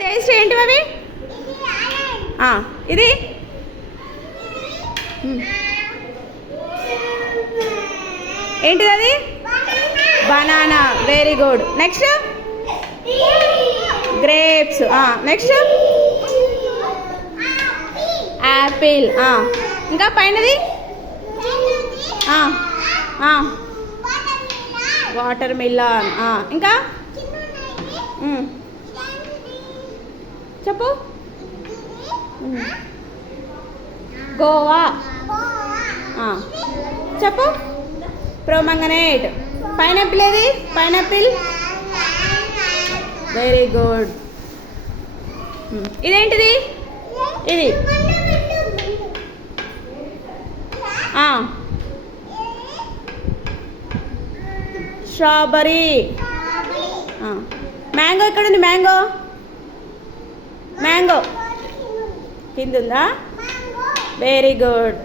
Taste ఏంటి అవి? ఇది ఏంటిది? అది banana. Very good. Next grapes. Next Apple. ఇంకా పైనది వాటర్ మిలన్. ఇంకా చెప్పు. గోవా. చెప్పు. ప్రొమంగనేట్. పైనాపిల్. ఏది? పైనాపిల్. Very good. ఇదేంటిది? ఇది స్ట్రాబెర్రీ. మ్యాంగో ఎక్కడుంది? మ్యాంగో మ్యాంగో కింద ఉందా? Very good.